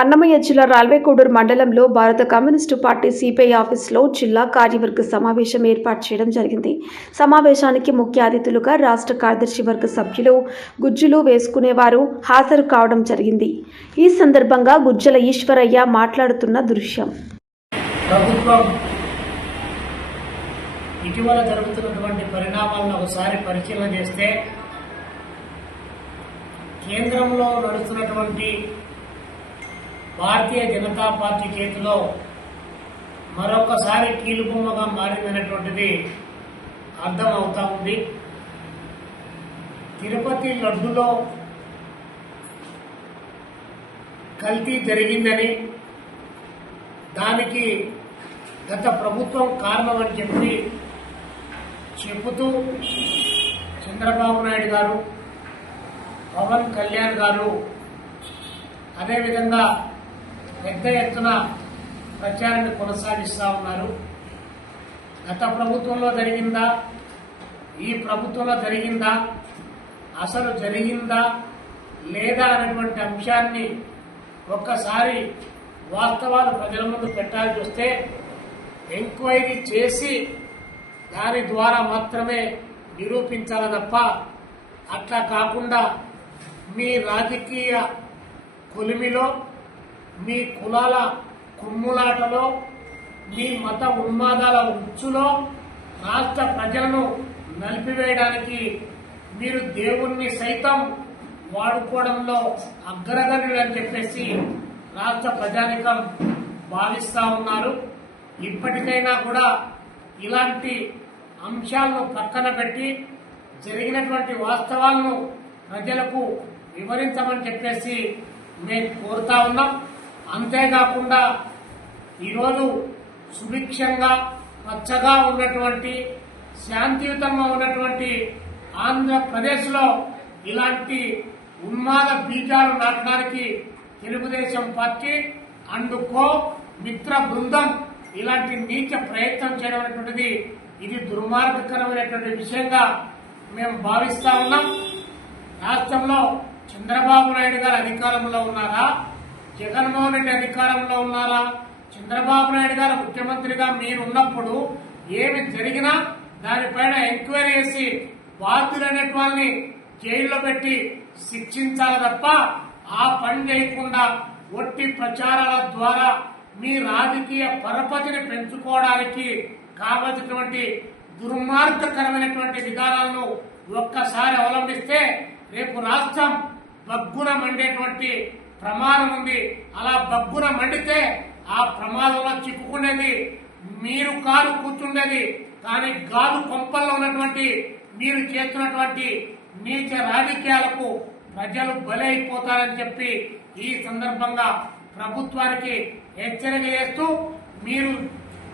అన్నమయ్య జిల్లా రాల్వేకోడూరు మండలంలో భారత కమ్యూనిస్టు పార్టీ సిపిఐ ఆఫీసులో జిల్లా కార్యవర్గ సమావేశం ఏర్పాటు చేయడం జరిగింది. సమావేశానికి ముఖ్య అతిథులుగా రాష్ట్ర కార్యదర్శి వర్గ సభ్యులు గుజ్జులు వేసుకునేవారు హాజరు కావడం జరిగింది. ఈ సందర్భంగా గుజ్జల ఈశ్వరయ్య మాట్లాడుతున్న దృశ్యం. ప్రభుత్వం ఇటీవల జరుగుతున్నటువంటి పరిణామాలను ఒకసారి పరిశీలన చేస్తే కేంద్రంలో నడుస్తున్నటువంటి భారతీయ జనతా పార్టీ చేతిలో మరొకసారి కీలుబొమ్మగా మారిందనేటువంటిది అర్థమవుతా ఉంది. తిరుపతి లడ్డులో కల్తీ జరిగిందని, దానికి గత ప్రభుత్వం కారణం అని చెబుతూ చంద్రబాబు నాయుడు గారు, పవన్ కళ్యాణ్ గారు అదేవిధంగా పెద్ద ఎత్తున ప్రచారాన్ని కొనసాగిస్తూ ఉన్నారు. గత ప్రభుత్వంలో జరిగిందా, ఈ ప్రభుత్వంలో జరిగిందా, అసలు జరిగిందా లేదా అనేటువంటి అంశాన్ని ఒక్కసారి వాస్తవాలు ప్రజల ముందు పెట్టాల్సి వస్తే ఎంక్వైరీ చేసి దాని ద్వారా మాత్రమే నిరూపించాలి తప్ప అట్లా కాకుండా మీ రాజకీయ కొలిమిలో, మీ కులాల కుమ్ములాటలో, మీ మత ఉన్మాదాల ఉచ్చులో రాష్ట్ర ప్రజలను నలిపివేయడానికి మీరు దేవుణ్ణి సైతం వాడుకోవడంలో అగ్రగణ్యులు అని చెప్పేసి రాష్ట్ర ప్రజానికం భావిస్తా ఉన్నారు. ఇప్పటికైనా కూడా ఇలాంటి అంశాలను పక్కన పెట్టి జరిగినటువంటి వాస్తవాలను ప్రజలకు వివరించమని చెప్పేసి మేము కోరుతా ఉన్నాం. అంతేకాకుండా ఈరోజు సుభిక్షంగా పచ్చగా ఉన్నటువంటి, శాంతియుతంగా ఉన్నటువంటి ఆంధ్రప్రదేశ్లో ఇలాంటి ఉన్మాద బీజాలు నాటడానికి తెలుగుదేశం పార్టీ అందుకో మిత్ర బృందం ఇలాంటి నీచ ప్రయత్నం చేయడం అనేటువంటిది ఇది దుర్మార్గకరమైనటువంటి విషయంగా మేము భావిస్తా ఉన్నాం. రాష్ట్రంలో చంద్రబాబు నాయుడు గారు అధికారంలో ఉన్నారా, జగన్మోహన్ రెడ్డి అధికారంలో ఉన్నారా? చంద్రబాబు నాయుడు గారు ముఖ్యమంత్రిగా మీరున్నప్పుడు ఏమి జరిగినా దానిపైన ఎంక్వైరీ చేసి బాధ్యులైన వాళ్ళని జైల్లో పెట్టి శిక్షించాలి తప్ప ఆ పని చేయకుండా ఒట్టి ప్రచారాల ద్వారా మీ రాజకీయ పరపతిని పెంచుకోవడానికి కావలసినటువంటి దుర్మార్గకరమైనటువంటి విధానాలను ఒక్కసారి అవలంబిస్తే రేపు రాష్ట్రం బగ్గున మండేటువంటి ప్రమాదం ఉంది. అలా బగ్గున మండితే ఆ ప్రమాదంలో చిక్కుకునేది మీరు కాదు కూర్చుండేది, కానీ గాలు కొంపల్లో ఉన్నటువంటి మీరు చేస్తున్నటువంటి నీచ రాజకీయాలకు ప్రజలు బలైపోతారని చెప్పి ఈ సందర్భంగా ప్రభుత్వానికి హెచ్చరిక చేస్తూ మీరు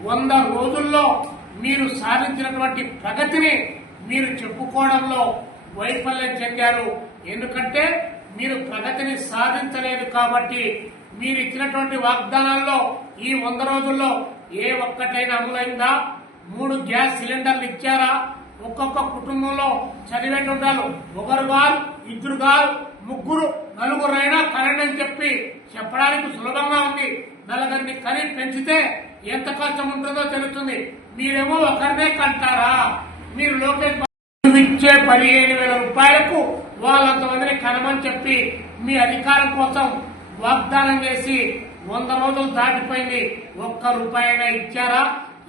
100 రోజుల్లో మీరు సాధించినటువంటి ప్రగతిని మీరు చెప్పుకోవడంలో వైఫల్యం చెందారు. ఎందుకంటే మీరు ప్రగతిని సాధించలేదు కాబట్టి మీరు ఇచ్చినటువంటి వాగ్దానాల్లో ఈ 100 రోజుల్లో ఏ ఒక్కటైనా అమలైందా? 3 గ్యాస్ సిలిండర్లు ఇచ్చారా? ఒక్కొక్క కుటుంబంలో చదివేటువంటి వాళ్ళు ఒకరు కాదు, ఇద్దరు కాదు, ముగ్గురు, నలుగురైనా కరెంట్ అని చెప్పడానికి సులభంగా ఉంది. నలుగురిని కని పెంచితే ఎంత కష్టం ఉంటుందో తెలుస్తుంది. మీరేమో ఒకరినే కంటారా? మీరు లోకేష్ ఇచ్చే 15,000 రూపాయలకు వాళ్ళంతమందిని కనమని చెప్పి మీ అధికారం కోసం వాగ్దానం చేసి 100 రోజులు దాటిపోయింది. ఒక్క రూపాయైనా ఇచ్చారా?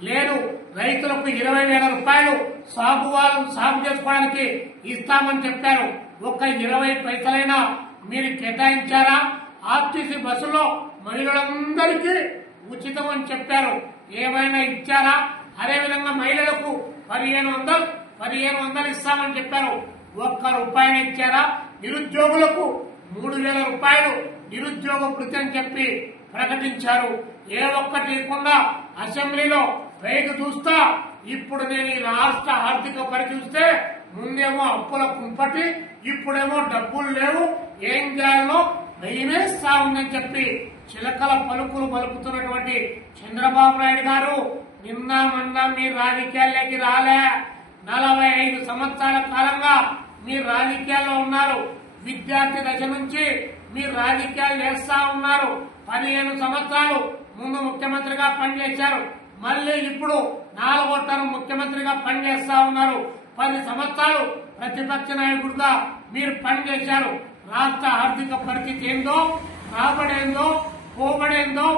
లేదు. రైతులకు 20,000 రూపాయలు సాగు చేసుకోవడానికి ఇస్తామని చెప్పారు. ఒక్క 20 పైసలైనా మీరు కేటాయించారా? ఆర్టీసీ బస్సులో మహిళలందరికీ ఉచితం అని చెప్పారు, ఏమైనా ఇచ్చారా? అదేవిధంగా మహిళలకు 1500 ఇస్తామని చెప్పారు, ఒక్క రూపాయన ఇచ్చారా? నిరుద్యోగులకు 3,000 రూపాయలు నిరుద్యోగ వృత్తి అని చెప్పి ప్రకటించారు, ఏ ఒక్కటి లేకుండా అసెంబ్లీలో పైకి చూస్తా. ఇప్పుడు నేను ఈ రాష్ట్ర ఆర్థిక పరిస్థితి ముందేమో అప్పుల కుంపటి, ఇప్పుడేమో డబ్బులు లేవు, ఏం చేయాలో భయమేస్తా ఉందని చెప్పి చిలకల పలుకులు పలుకుతున్నటువంటి చంద్రబాబు నాయుడు గారు నిన్న మొన్న మీ రాజకీయాల్లోకి రాలే. 45 సంవత్సరాల కాలంగా మీరు రాజకీయాల్లో ఉన్నారు. విద్యార్థి దశ నుంచి మీరు రాజకీయాలు చేస్తా ఉన్నారు. 15 సంవత్సరాలు ముందు ముఖ్యమంత్రిగా పనిచేశారు. మళ్ళీ ఇప్పుడు 4వ టర్మ్ ముఖ్యమంత్రిగా పనిచేస్తా ఉన్నారు. 10 సంవత్సరాలు ప్రతిపక్ష నాయకుడిగా మీరు పనిచేశారు. రాష్ట్ర ఆర్థిక పరిస్థితి ఏందో, రాబడేందో, పోబడేందో,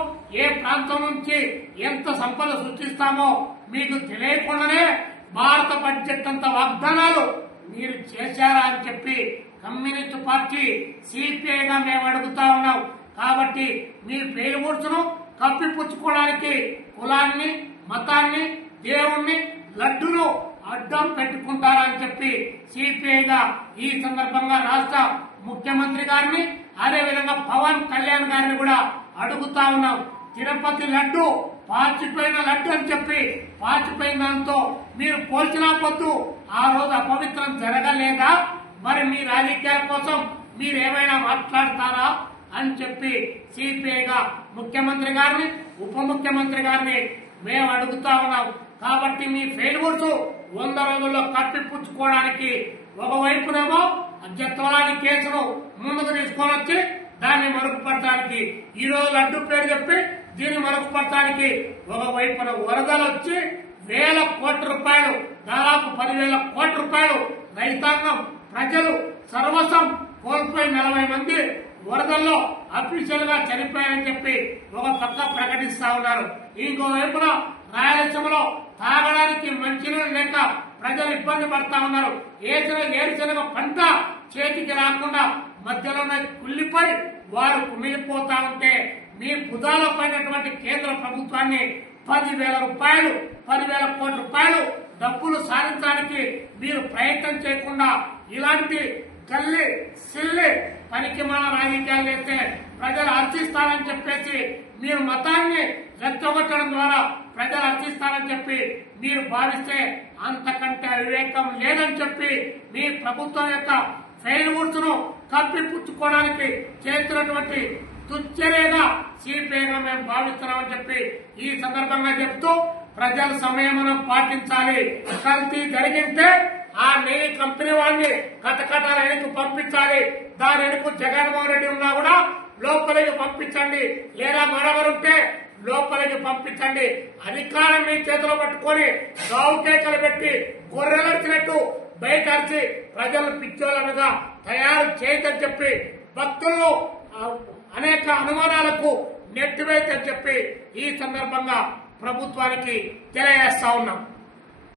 ఏ ప్రాంతం నుంచి ఎంత సంపద సృష్టిస్తామో మీకు తెలియకుండానే భారత బడ్జెట్ అంత వాగ్దానాలు మీరు చేశారా అని చెప్పి కమ్యూనిస్టు పార్టీ సిపిఐగా మేము అడుగుతా ఉన్నాం. కాబట్టి మీ పేరు గుర్తును కప్పిపుచ్చుకోవడానికి కులాన్ని, మతాన్ని, దేవుణ్ణి, లడ్డును అడ్డం పెట్టుకుంటారా అని చెప్పి సిపిఐగా ఈ సందర్భంగా రాష్ట్ర ముఖ్యమంత్రి గారిని, అదేవిధంగా పవన్ కళ్యాణ్ గారిని కూడా అడుగుతా ఉన్నాం. తిరుపతి లడ్డు పాచిపోయిన లడ్డు అని చెప్పి పాచిపోయిన దాంతో మీరు పోల్చినా పొద్దు ఆ రోజు అపవిత్రం జరగలేదా? మరి మీ రాజకీయాల కోసం మీరేమైనా మాట్లాడతారా అని చెప్పి సిపిఐగా ముఖ్యమంత్రి గారిని, ఉప ముఖ్యమంత్రి గారిని మేము అడుగుతా ఉన్నాం. కాబట్టి మీ ఫెయిల్యూర్స్ 100 రోజుల్లో కప్పిపుచ్చుకోవడానికి ఒకవైపునేమో అధ్యత్వాది కేసును ముందుకు తీసుకొని వచ్చి దాన్ని మరుగుపరచడానికి, ఈ రోజు లడ్డు పేరు చెప్పి దీన్ని మరుగుపరచడానికి ఒకవైపున వరదలు వచ్చి 1000 కోట్ల రూపాయలు, దాదాపు 10,000 కోట్ల రూపాయలు రైతాంగం, ప్రజలు సర్వస్వం కోల్పోయి 40 మంది వరదల్లో అఫీషియల్ గా చనిపోయారని చెప్పి ఒక పక్క ప్రకటిస్తా ఉన్నారు. ఇంకో వైపున రాయలసీమలో తాగడానికి మంచినీళ్ళు లేక ప్రజలు ఇబ్బంది పడతా ఉన్నారు. ఏరుశనగ పంట చేతికి రాకుండా మధ్యలోనే కుళ్లిపోయి వారు కుమిలిపోతా ఉంటే మీ భుజాలో పడినటువంటి కేంద్ర ప్రభుత్వాన్ని 10,000 కోట్ల రూపాయలు డబ్బులు సాధించడానికి మీరు ప్రయత్నం చేయకుండా ఇలాంటి గల్లి సిల్లి పనికిమాల రాజకీయాలు చేస్తే ప్రజలు అర్చిస్తారని చెప్పేసి మీరు మతాన్ని రెచ్చగొట్టడం ద్వారా ప్రజలు అర్చిస్తారని చెప్పి మీరు భావిస్తే అంతకంటే వివేకం లేదని చెప్పి మీ ప్రభుత్వం యొక్క ఫెయిల్యూర్స్ ను కప్పిపుచ్చుకోవడానికి చేస్తున్నటువంటి తుచ్చర్యగా సిపిఐగా మేము భావిస్తున్నామని చెప్పి ఈ సందర్భంగా చెప్తూ ప్రజల సంయమనం పాటించాలి. కల్తీ జరిగితే ఆ నెయ్యి కంపెనీ వాడిని కటకటాల వెనక్కి పంపించాలి. దాని వెనుక జగన్మోహన్ రెడ్డి ఉన్నా కూడా లోపలికి పంపించండి, లేదా మరొకరుంటే లోపలికి పంపించండి. అధికారం మీ చేతిలో పట్టుకొని గావు కేకలు పెట్టి గొర్రెలర్చినట్టు బయట అరిచి ప్రజలు పిచ్చోళ్ళనుగా తయారు చేయదని చెప్పి భక్తులను అనేక అనుమానాలకు నెట్టివేయని చెప్పి ఈ సందర్భంగా ప్రభుత్వానికి తెలియజేస్తా ఉన్నాం.